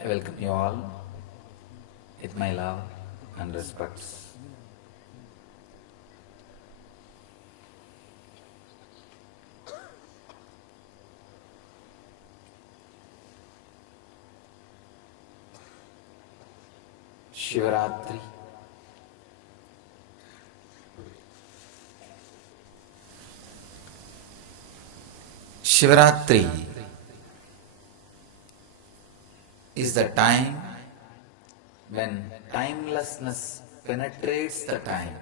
I welcome you all with my love and respects. Shivaratri. Shivaratri is the time when timelessness penetrates the time.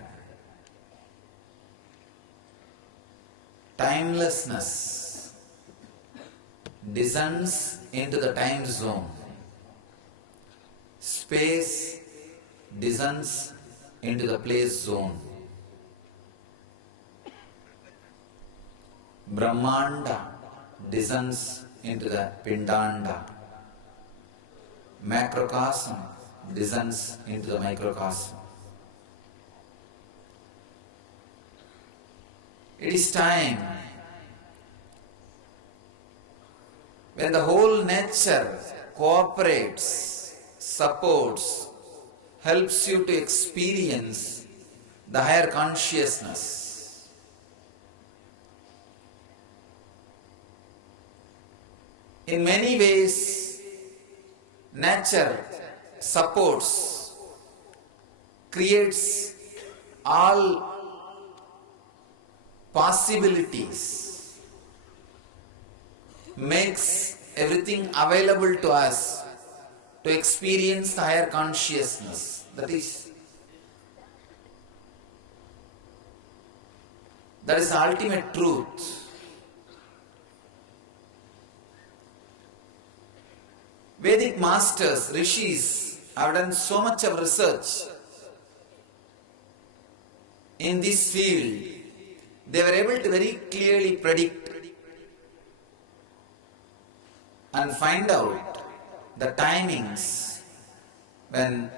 Timelessness descends into the time zone. Space descends into the place zone. Brahmanda descends into the Pindanda. Macrocosm descends into the microcosm. It is time when the whole nature cooperates, supports, helps you to experience the higher consciousness. In many ways, nature supports, creates all possibilities, makes everything available to us to experience the higher consciousness. That is the ultimate truth. Vedic masters, rishis have done so much of research in this field. They were able to very clearly predict and find out the timings when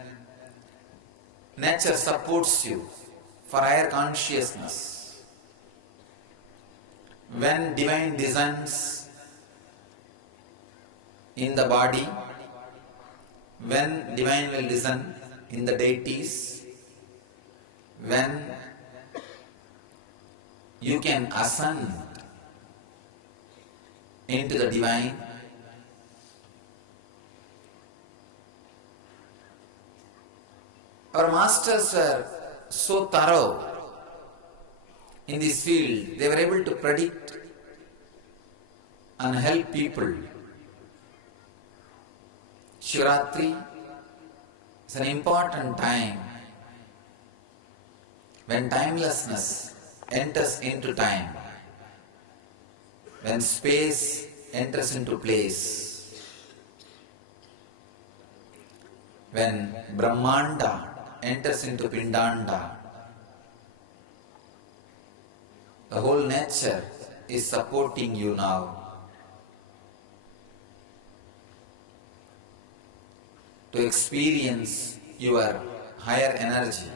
nature supports you for higher consciousness, when divine descends in the body, when divine will descend in the deities, when you can ascend into the divine. Our masters were so thorough in this field, they were able to predict and help people. Shivaratri is an important time when timelessness enters into time, when space enters into place, when Brahmanda enters into Pindanda. The whole nature is supporting you now to experience your higher energy,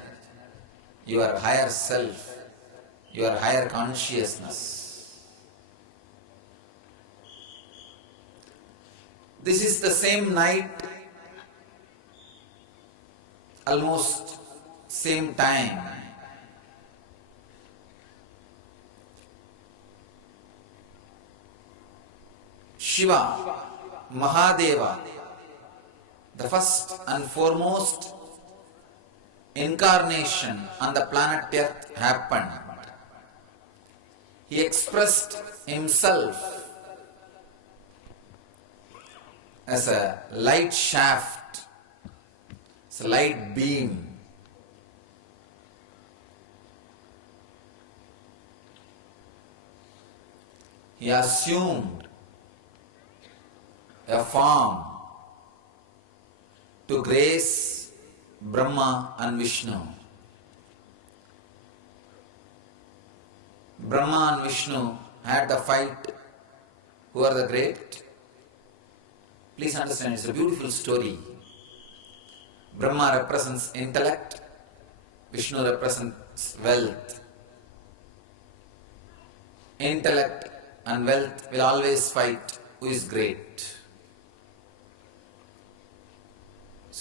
your higher self, your higher consciousness. This is the same night, almost same time. Shiva, Mahadeva, the first and foremost incarnation on the planet Earth happened. He expressed himself as a light shaft, as a light beam. He assumed a form to grace Brahma and Vishnu. Brahma and Vishnu had the fight. Who are the great? Please understand, it's a beautiful story. Brahma represents intellect, Vishnu represents wealth. Intellect and wealth will always fight who is great.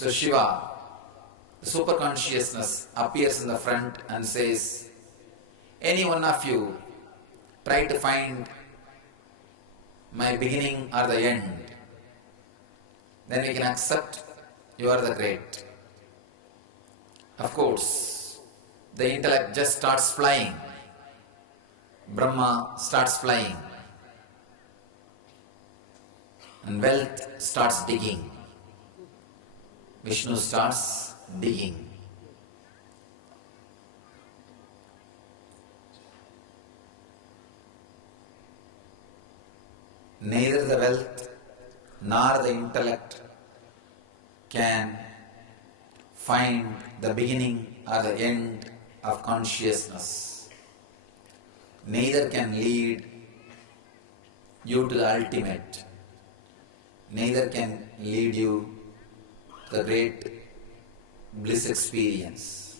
So Shiva, the super consciousness, appears in the front and says, any one of you try to find my beginning or the end, then we can accept you are the great. Of course, the intellect just starts flying. Brahma starts flying. And wealth starts digging. Vishnu starts digging. Neither the wealth nor the intellect can find the beginning or the end of consciousness. Neither can lead you to the ultimate. Neither can lead you to the great bliss experience.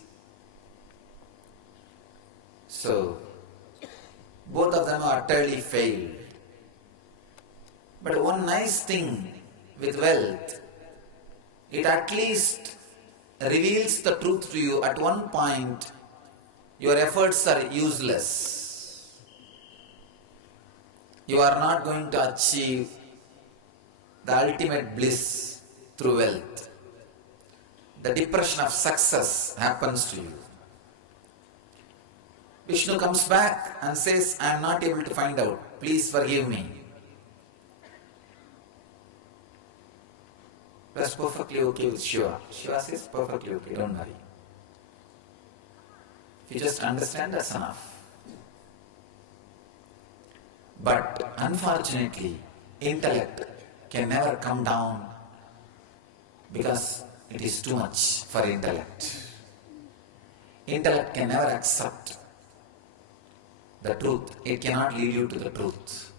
So, both of them are utterly failed. But one nice thing with wealth, it at least reveals the truth to you. At one point, your efforts are useless. You are not going to achieve the ultimate bliss through wealth. The depression of success happens to you. Vishnu comes back and says, I am not able to find out. Please forgive me. That's perfectly okay with Shiva. Shiva says, perfectly okay, don't worry. If you just understand, that's enough. But unfortunately, intellect can never come down because it is too much for intellect. Intellect can never accept the truth. It cannot lead you to the truth.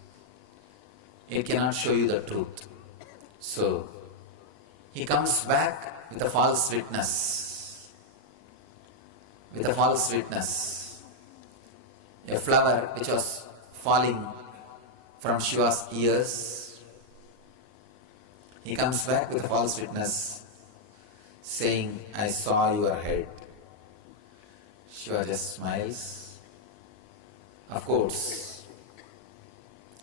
It cannot show you the truth. So, he comes back with a false witness. With a false witness. A flower which was falling from Shiva's ears. He comes back with a false witness saying, I saw your head. Shiva just smiles. Of course,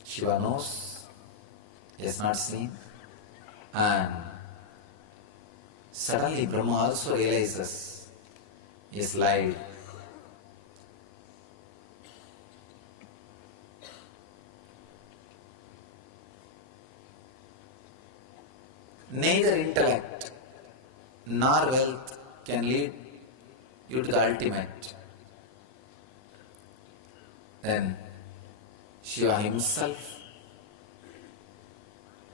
Shiva knows he has not seen. And suddenly Brahma also realizes he has lied. Neither intellect nor wealth can lead you to the ultimate. Then Shiva himself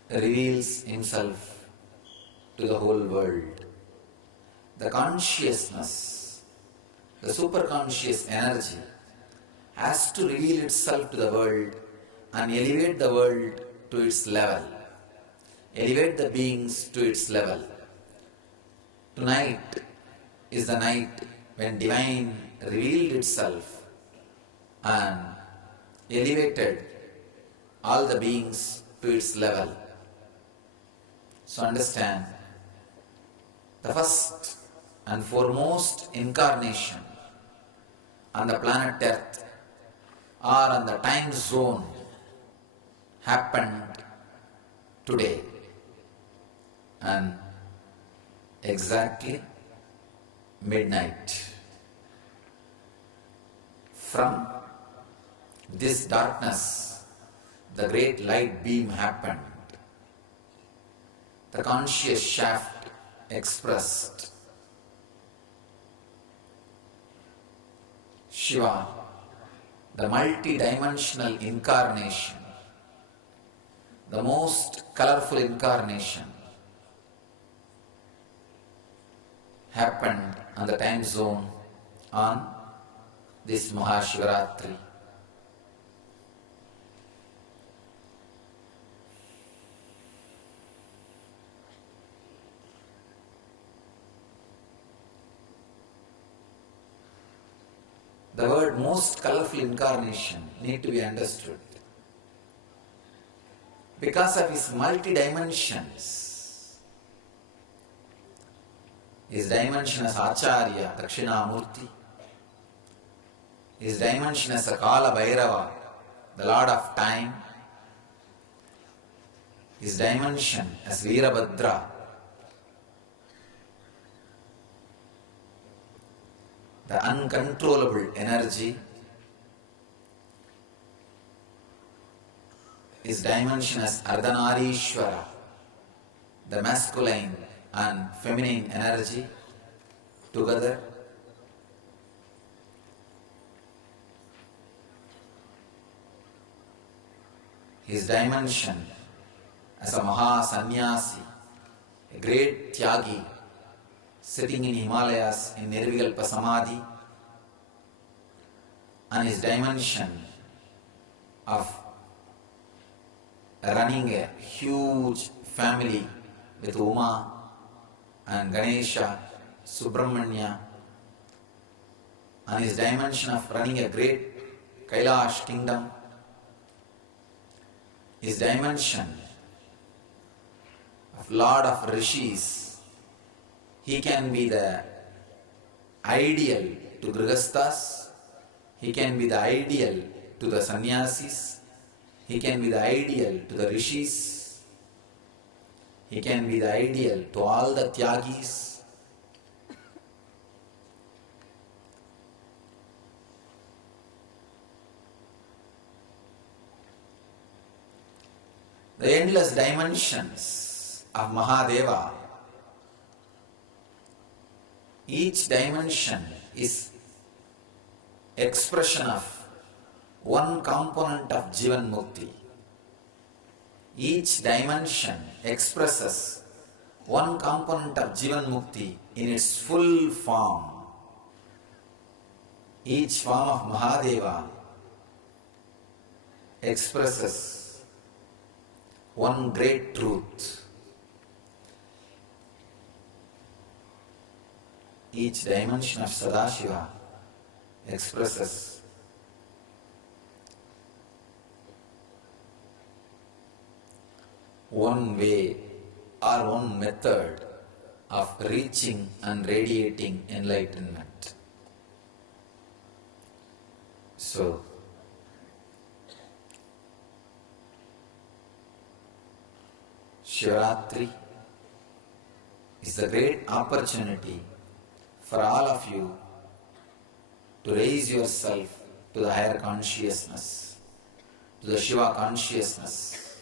reveals himself to the whole world. The consciousness, the superconscious energy has to reveal itself to the world and elevate the world to its level. Elevate the beings to its level. Tonight is the night when Divine revealed itself and elevated all the beings to its level. So understand, the first and foremost incarnation on the planet Earth or on the time zone happened today. And exactly midnight. From this darkness, the great light beam happened. The conscious shaft expressed. Shiva, the multi-dimensional incarnation, the most colorful incarnation, happened on the time zone on this Maha Shivaratri. The word most colorful incarnation need to be understood. Because of his multi-dimensions, His dimension as Acharya, Dakshinamurti. His dimension as a Kala Bhairava, the Lord of Time. His dimension as Veerabhadra, the uncontrollable energy. His dimension as Ardhanarishwara, the masculine and feminine energy together. His dimension as a Maha Sannyasi, a great Tyagi, sitting in Himalayas in Nirvikalpa Samadhi, and his dimension of running a huge family with Uma and Ganesha, Subramanya, and his dimension of running a great Kailash kingdom, his dimension of Lord of Rishis. He can be the ideal to Grihasthas, he can be the ideal to the Sannyasis, he can be the ideal to the Rishis, he can be the ideal to all the Tyagis. The endless dimensions of Mahadeva, each dimension is expression of one component of Jivan Mukti. Each dimension expresses one component of Jivan Mukti in its full form. Each form of Mahadeva expresses one great truth. Each dimension of Sadashiva expresses one way or one method of reaching and radiating enlightenment. So, Shivaratri is a great opportunity for all of you to raise yourself to the higher consciousness, to the Shiva consciousness,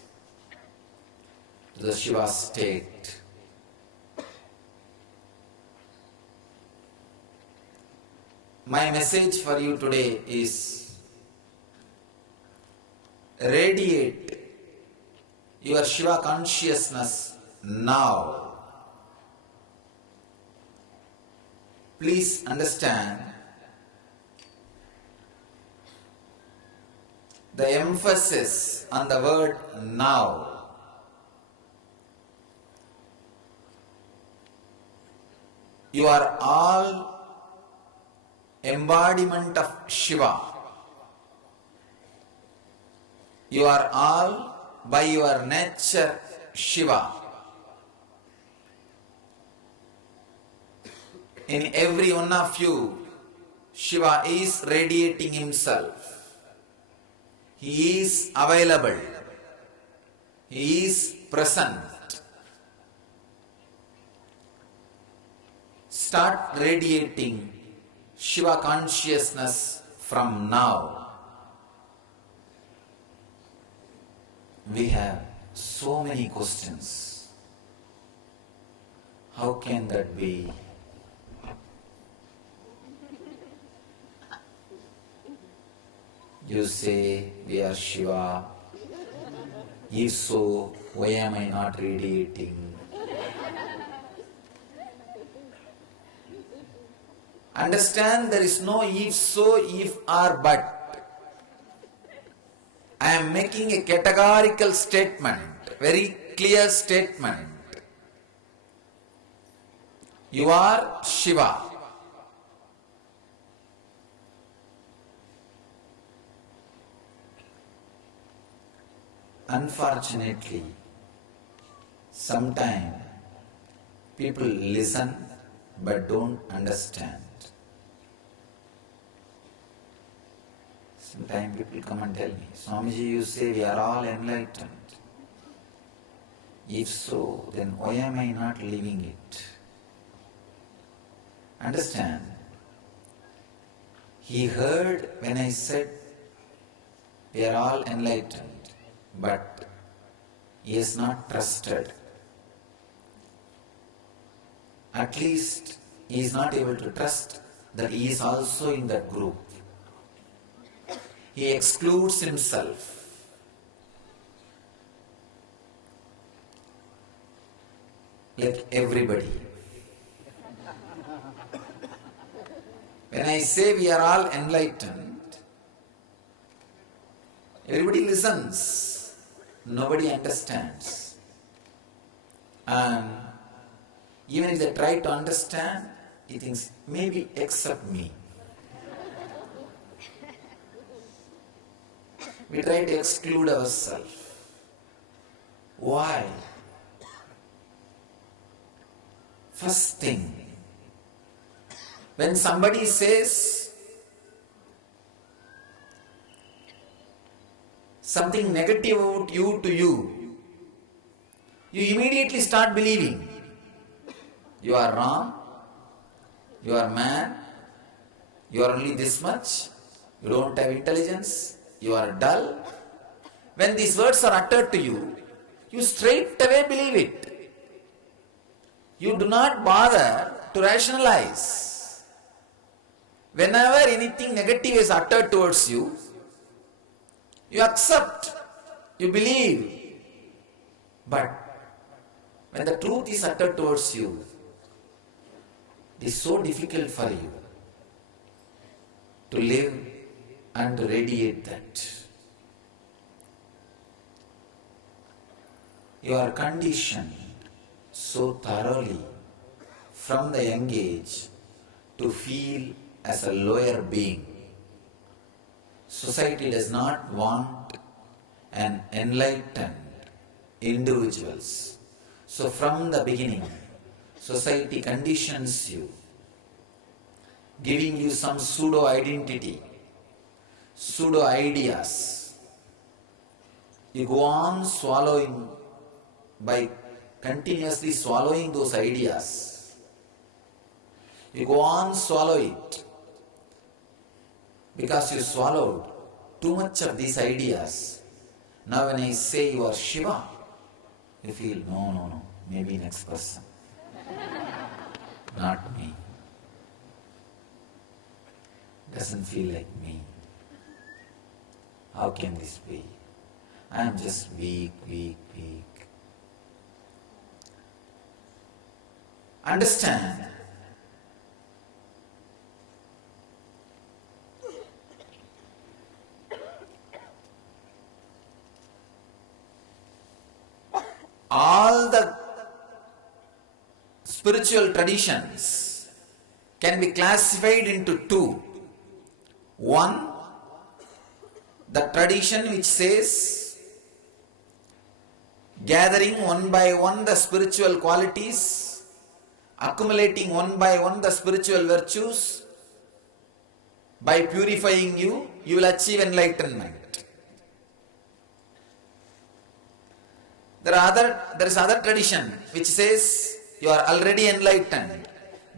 to the Shiva state. My message for you today is radiate your Shiva consciousness now. Please understand the emphasis on the word now. You are all embodiment of Shiva. You are all by your nature Shiva. In every one of you, Shiva is radiating himself. He is available. He is present. Start radiating Shiva consciousness from now. We have so many questions. How can that be? You say we are Shiva. If so, why am I not radiating? Understand, there is no if so, if or but. I am making a categorical statement, very clear statement. You are Shiva. Unfortunately, sometimes people listen but don't understand. Sometimes people come and tell me, Swamiji, you say we are all enlightened. If so, then why am I not living it? Understand? He heard when I said we are all enlightened, but he has not trusted. At least he is not able to trust that he is also in that group. He excludes himself. Like everybody. When I say we are all enlightened, everybody listens, nobody understands. And even if they try to understand, he thinks, maybe except me. We try to exclude ourselves. Why? First thing, when somebody says something negative about you to you, you immediately start believing. You are wrong, you are mad, you are only this much, you don't have intelligence, you are dull. When these words are uttered to you, you straight away believe it. You do not bother to rationalize. Whenever anything negative is uttered towards you, you accept, you believe. But when the truth is uttered towards you, it is so difficult for you to live and to radiate that. You are conditioned so thoroughly from the young age to feel as a lower being. Society does not want an enlightened individuals. So from the beginning, society conditions you, giving you some pseudo-identity, pseudo-ideas. You go on swallowing by continuously swallowing those ideas. You go on swallow it because you swallowed too much of these ideas. Now when I say you are Shiva, you feel no, maybe next person, not me. Doesn't feel like me. How can this be? I am just weak. Understand? All the spiritual traditions can be classified into two. One, the tradition which says gathering one by one the spiritual qualities, accumulating one by one the spiritual virtues, by purifying you, you will achieve enlightenment. There is other tradition which says you are already enlightened.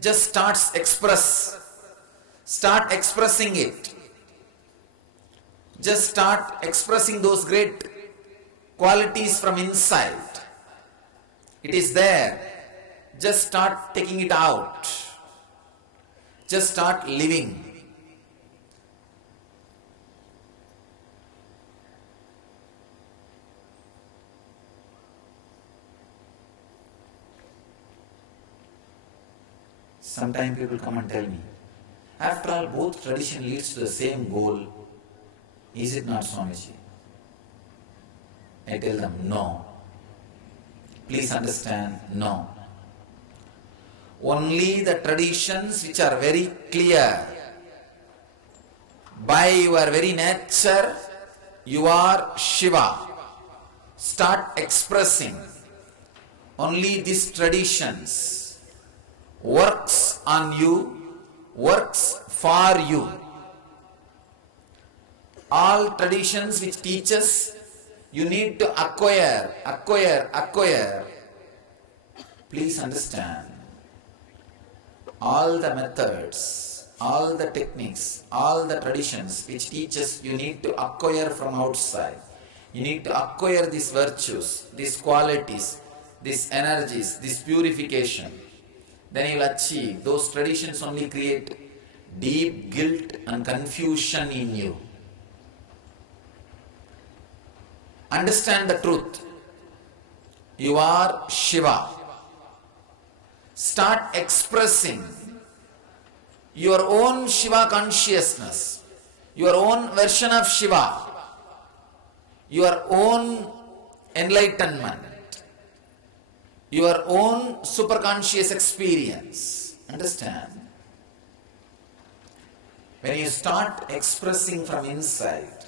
Just start expressing it. Just start expressing those great qualities from inside. It is there. Just start taking it out. Just start living. Sometimes people come and tell me, after all, both tradition leads to the same goal. Is it not, Swamiji? I tell them, no. Please understand, no. Only the traditions which are very clear. By your very nature, you are Shiva. Start expressing. Only these traditions works on you, works for you. All traditions which teach us you need to acquire. Please understand, all the methods, all the techniques, all the traditions which teach us you need to acquire from outside. You need to acquire these virtues, these qualities, these energies, this purification. Then you will achieve. Those traditions only create deep guilt and confusion in you. Understand the truth. You are Shiva. Start expressing your own Shiva consciousness, your own version of Shiva, your own enlightenment, your own superconscious experience. Understand? When you start expressing from inside,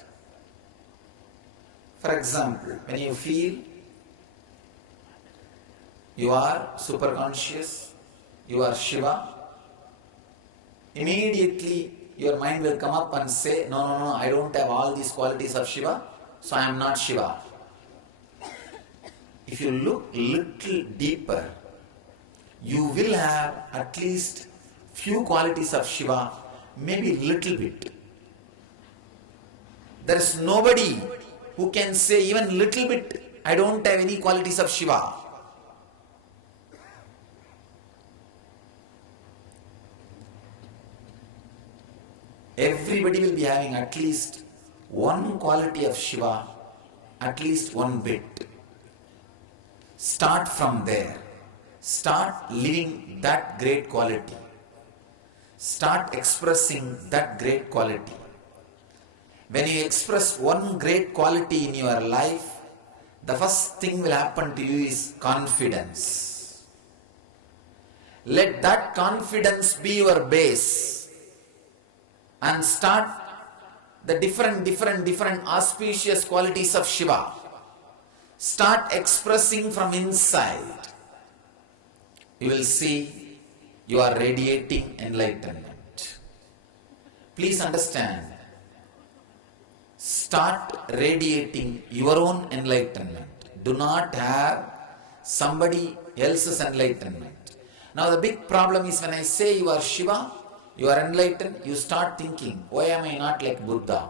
for example, when you feel you are superconscious, you are Shiva, immediately your mind will come up and say, no, I don't have all these qualities of Shiva, so I am not Shiva. If you look little deeper, you will have at least few qualities of Shiva, maybe little bit. There is nobody who can say even little bit, I don't have any qualities of Shiva. Everybody will be having at least one quality of Shiva, at least one bit. Start from there. Start living that great quality. Start expressing that great quality. When you express one great quality in your life, the first thing will happen to you is confidence. Let that confidence be your base and start the different auspicious qualities of Shiva. Start expressing from inside. You will see you are radiating enlightenment. Please understand. Start radiating your own enlightenment. Do not have somebody else's enlightenment. Now the big problem is when I say you are Shiva, you are enlightened, you start thinking, why am I not like Buddha?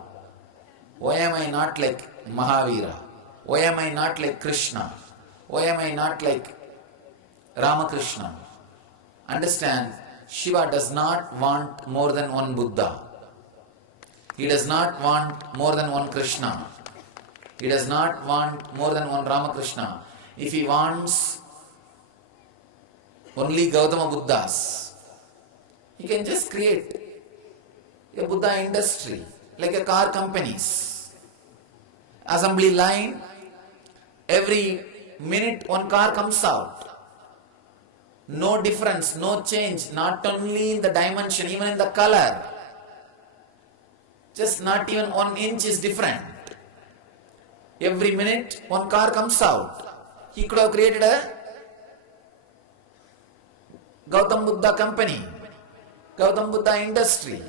Why am I not like Mahavira? Why am I not like Krishna? Why am I not like Ramakrishna? Understand, Shiva does not want more than one Buddha. He does not want more than one Krishna. He does not want more than one Ramakrishna. If he wants only Gautama Buddhas, he can just create a Buddha industry, like a car companies. Assembly line, every minute one car comes out. No difference, no change, not only in the dimension, even in the color. Just not even 1 inch is different. Every minute one car comes out. He could have created a Gautam Buddha company, Gautam Buddha industry.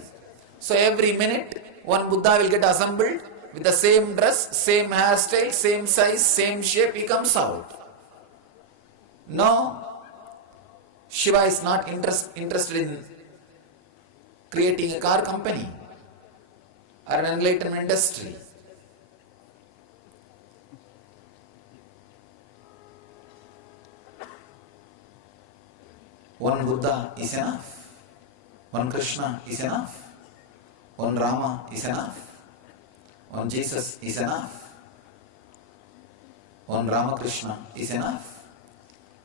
So every minute one Buddha will get assembled with the same dress, same hairstyle, same size, same shape, he comes out. No, Shiva is not interested in creating a car company or an enlightenment industry. One Buddha is enough. One Krishna is enough. One Rama is enough. One Jesus is enough. One Ramakrishna is enough.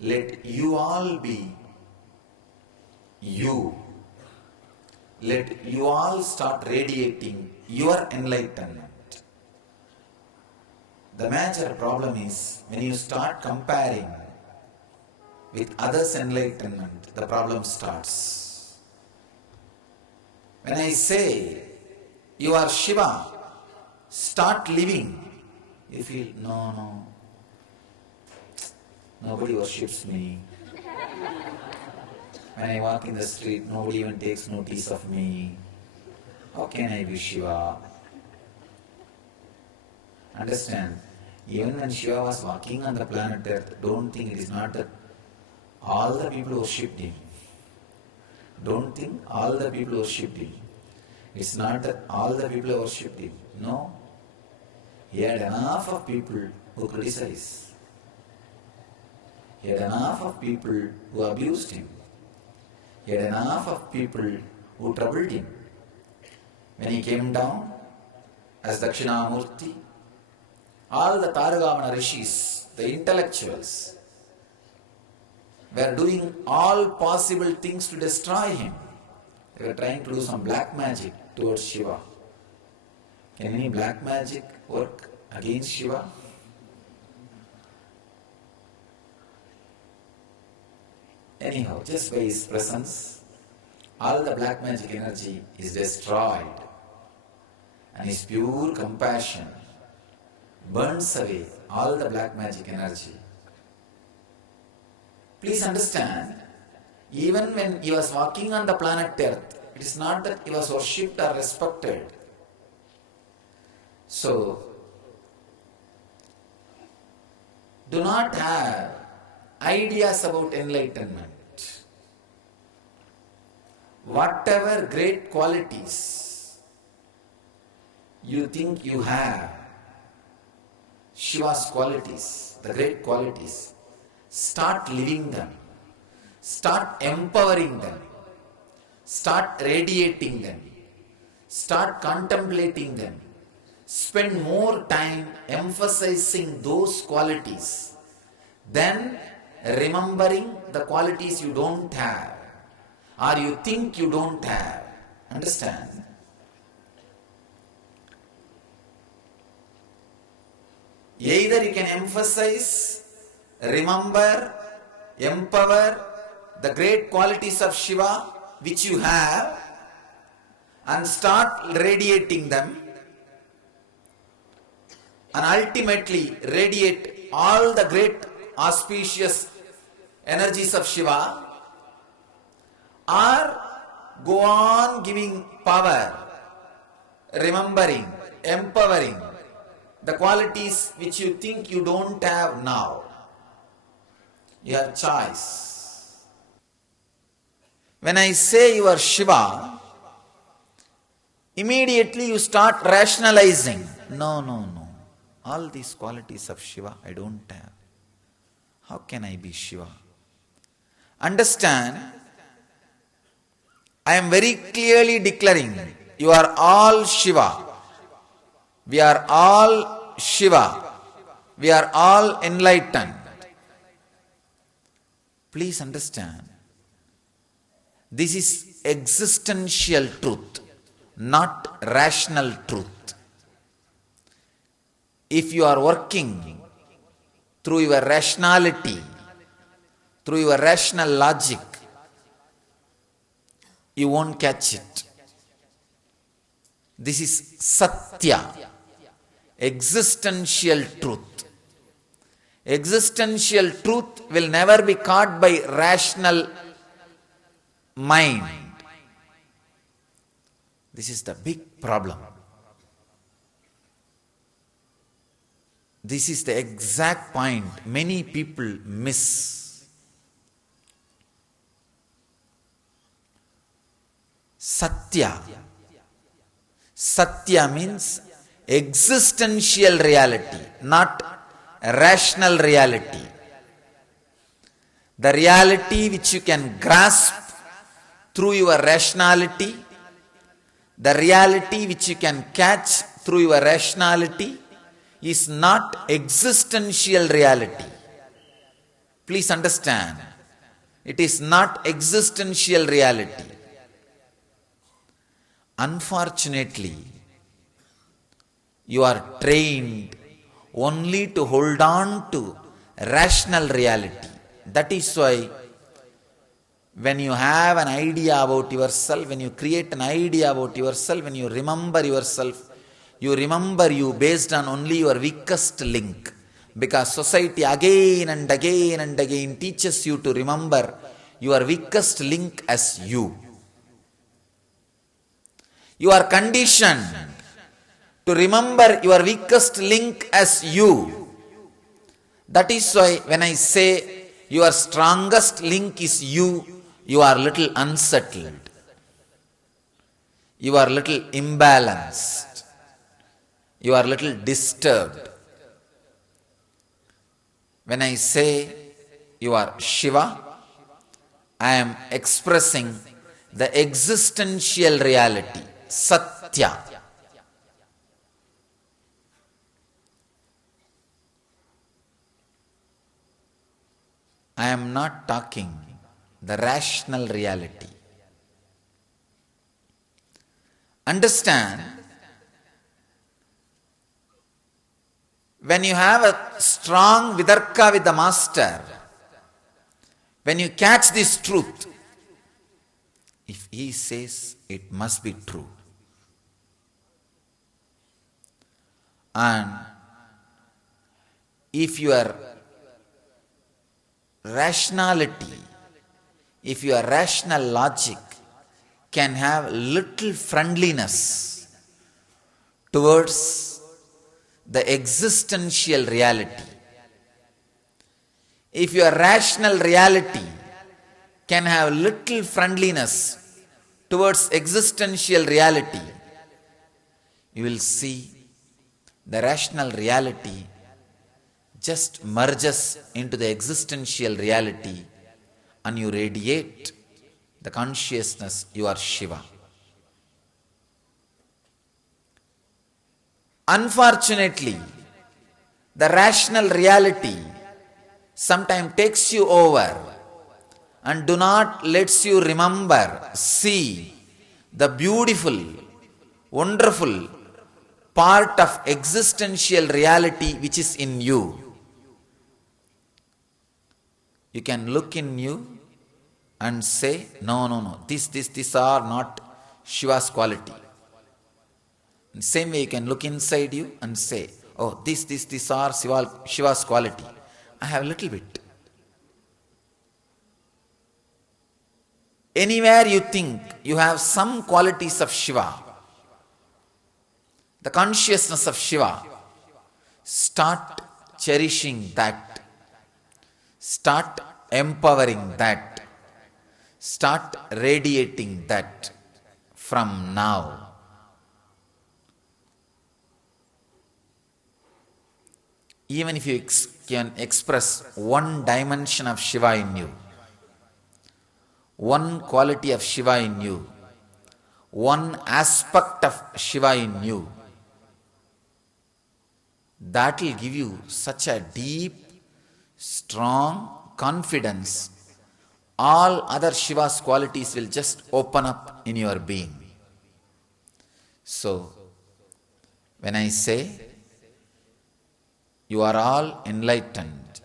Let you all be you. Let you all start radiating your enlightenment. The major problem is when you start comparing with others' enlightenment, the problem starts. When I say you are Shiva, start living, you feel, no, nobody worships me. When I walk in the street, nobody even takes notice of me. How can I be Shiva? Understand? Even when Shiva was walking on the planet Earth, don't think it is not that all the people worshipped him. Don't think all the people worshipped him. It's not that all the people worshipped him. No. He had enough of people who criticized. He had enough of people who abused him. He had enough of people who troubled him. When he came down as Dakshinamurti, all the Taragavana rishis, the intellectuals, were doing all possible things to destroy him. They were trying to do some black magic towards Shiva. Can any black magic work against Shiva? Anyhow, just by his presence, all the black magic energy is destroyed, and his pure compassion burns away all the black magic energy. Please understand, even when he was walking on the planet Earth, it is not that he was worshipped or respected. So, do not have ideas about enlightenment. Whatever great qualities you think you have, Shiva's qualities, the great qualities, start living them, start empowering them, start radiating them, start contemplating them, spend more time emphasizing those qualities than remembering the qualities you don't have or you think you don't have. Understand? Either you can emphasize, remember, empower the great qualities of Shiva which you have and start radiating them, and ultimately radiate all the great auspicious energies of Shiva, or go on giving power, remembering, empowering the qualities which you think you don't have now. You have choice. When I say you are Shiva, immediately you start rationalizing. No. All these qualities of Shiva I don't have. How can I be Shiva? Understand, I am very clearly declaring, you are all Shiva. We are all Shiva. We are all enlightened. Please understand, this is existential truth, not rational truth. If you are working through your rationality, through your rational logic, you won't catch it. This is Satya, existential truth. Existential truth will never be caught by rational mind. This is the big problem. This is the exact point many people miss. Satya. Satya means existential reality, not rational reality. The reality which you can grasp through your rationality, the reality which you can catch through your rationality is not existential reality. Please understand, it is not existential reality. Unfortunately, you are trained only to hold on to rational reality. That is why when you have an idea about yourself, when you create an idea about yourself, when you remember yourself, you remember you based on only your weakest link. Because society again and again and again teaches you to remember your weakest link as you. You are conditioned to remember your weakest link as you. That is why when I say your strongest link is you, you are little unsettled. You are little imbalanced. You are little disturbed. When I say you are Shiva, I am expressing the existential reality, Satya. I am not talking the rational reality. Understand, when you have a strong vidarka with the master, when you catch this truth, if he says it must be true. And if your rationality, if your rational logic can have little friendliness towards the existential reality, if your rational reality can have little friendliness towards existential reality, you will see the rational reality just merges into the existential reality and you radiate the consciousness you are Shiva. Unfortunately, the rational reality sometimes takes you over and do not lets you remember, see the beautiful, wonderful part of existential reality which is in you. You can look in you and say, no, these are not Shiva's quality. In the same way, you can look inside you and say, oh, these are Shiva's quality. I have a little bit. Anywhere you think you have some qualities of Shiva, the consciousness of Shiva, start cherishing that. Start empowering that. Start radiating that from now. Even if you can express one dimension of Shiva in you, one quality of Shiva in you, one aspect of Shiva in you, that will give you such a deep, strong confidence. All other Shiva's qualities will just open up in your being. So, when I say you are all enlightened,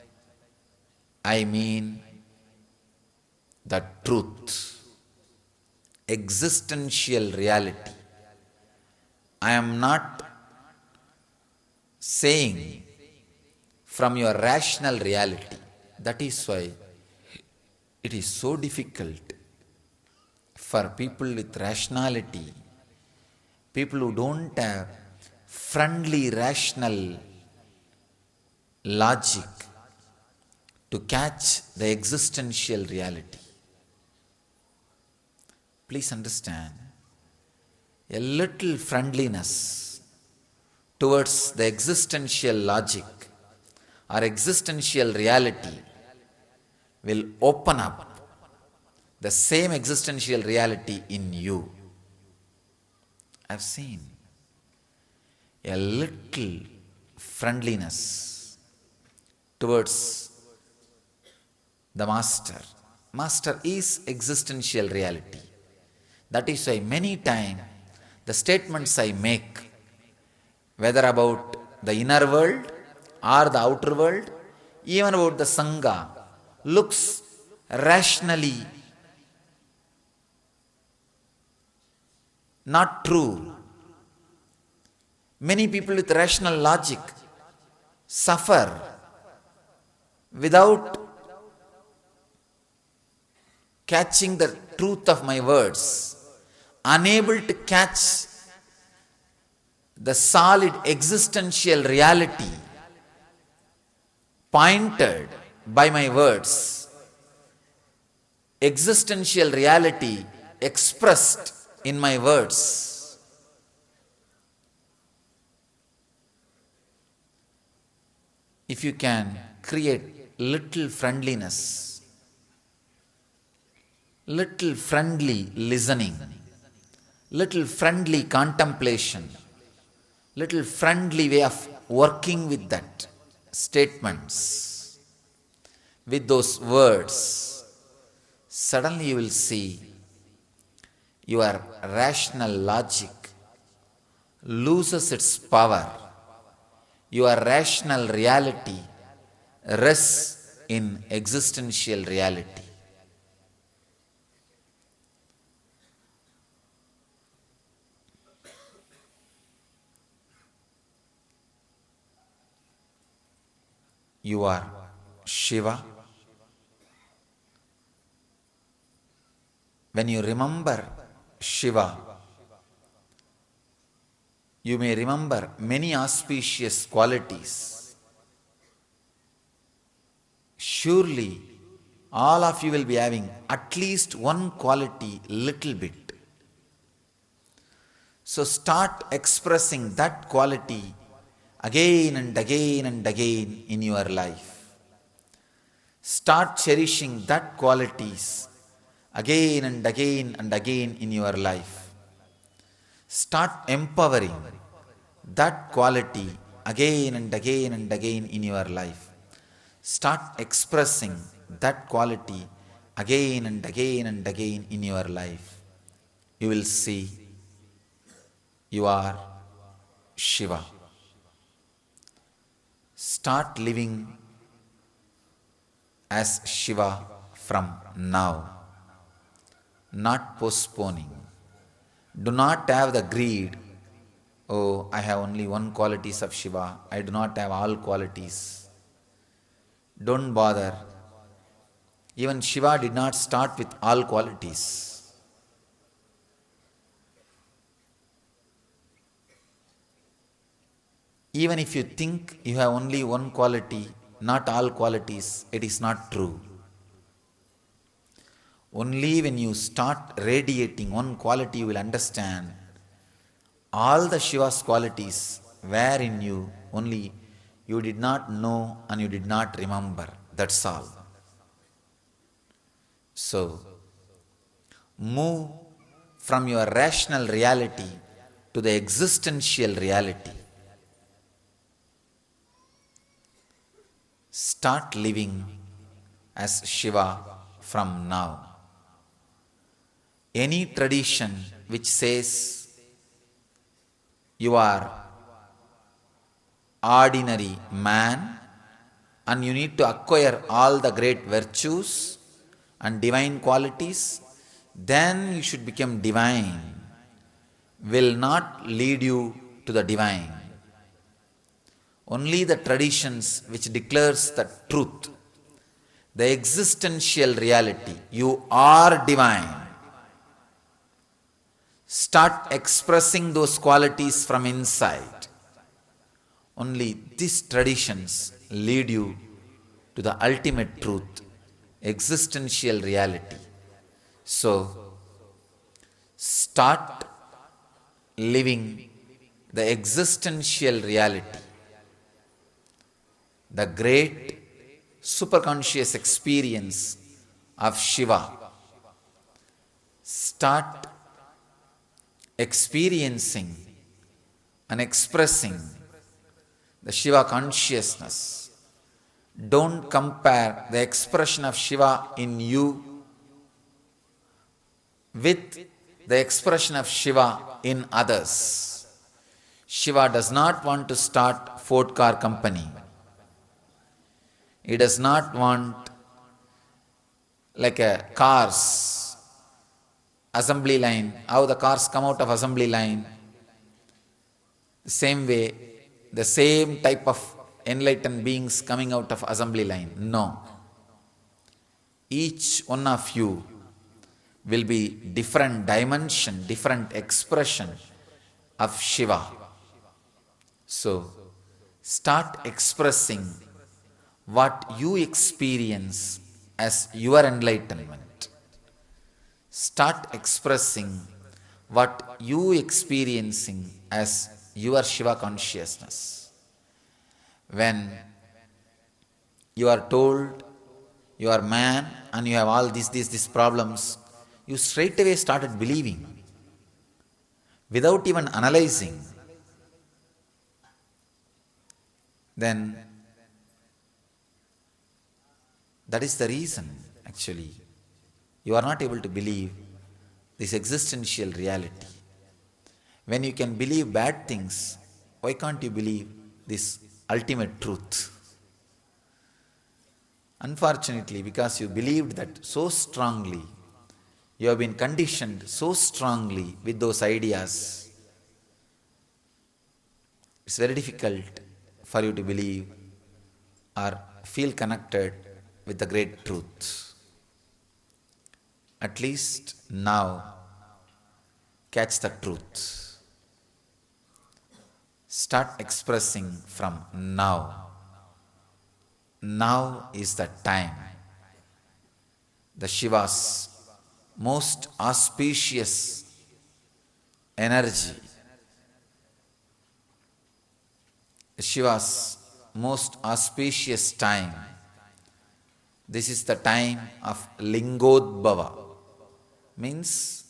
I mean the truth, existential reality. I am not saying from your rational reality. That is why it is so difficult for people with rationality, people who don't have friendly rational logic, to catch the existential reality. Please understand, a little friendliness towards the existential logic or existential reality will open up the same existential reality in you. I've seen a little friendliness towards the master. Master is existential reality. That is why many times the statements I make, whether about the inner world or the outer world, even about the Sangha, looks rationally not true. Many people with rational logic suffer without catching the truth of my words, unable to catch the solid existential reality pointed by my words, existential reality expressed in my words. If you can create little friendliness, little friendly listening, little friendly contemplation, little friendly way of working with that statements, with those words, suddenly you will see your rational logic loses its power. Your rational reality rests in existential reality. You are Shiva. When you remember Shiva, you may remember many auspicious qualities. Surely, all of you will be having at least one quality, little bit. So start expressing that quality again and again and again in your life. Start cherishing that qualities again and again and again in your life. Start empowering that quality again and again and again in your life. Start expressing that quality again and again and again in your life. You will see you are Shiva. Start living as Shiva from now, not postponing. Do not have the greed, oh, I have only one qualities of Shiva, I do not have all qualities. Don't bother. Even Shiva did not start with all qualities. Even if you think you have only one quality, not all qualities, it is not true. Only when you start radiating one quality, you will understand all the Shiva's qualities were in you, only you did not know and you did not remember. That's all. So, move from your rational reality to the existential reality. Start living as Shiva from now. Any tradition which says you are ordinary man and you need to acquire all the great virtues and divine qualities, then you should become divine, will not lead you to the divine. Only the traditions which declares the truth, the existential reality, you are divine. Start expressing those qualities from inside. Only these traditions lead you to the ultimate truth, existential reality. So, start living the existential reality, the great superconscious experience of Shiva. Start experiencing and expressing the Shiva consciousness. Don't compare the expression of Shiva in you with the expression of Shiva in others. Shiva does not want to start Ford car company. He does not want like a cars assembly line, how the cars come out of assembly line, the same way, the same type of enlightened beings coming out of assembly line. No. Each one of you will be different dimension, different expression of Shiva. So, start expressing what you experience as your enlightenment. Start expressing what you experiencing as your Shiva consciousness. When you are told you are man and you have all these problems, you straight away started believing without even analyzing. Then that is the reason actually you are not able to believe this existential reality. When you can believe bad things, why can't you believe this ultimate truth? Unfortunately, because you believed that so strongly, you have been conditioned so strongly with those ideas, it's very difficult for you to believe or feel connected with the great truth. At least now, catch the truth. Start expressing from now. Now is the time. The Shiva's most auspicious energy, Shiva's most auspicious time. This is the time of Lingodbhava. Means,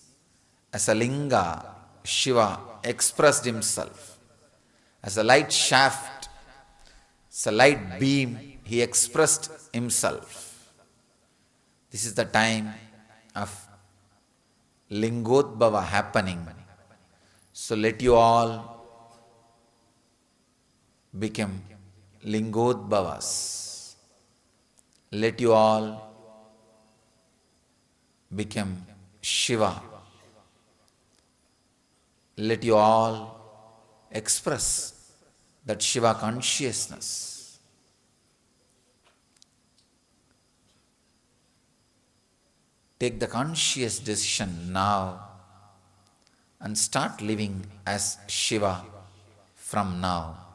as a linga, Shiva expressed himself. As a light shaft, as a light beam, he expressed himself. This is the time of Lingodbhava happening. So let you all become Lingodbhavas. Let you all become Shiva. Let you all express that Shiva consciousness. Take the conscious decision now and start living as Shiva from now.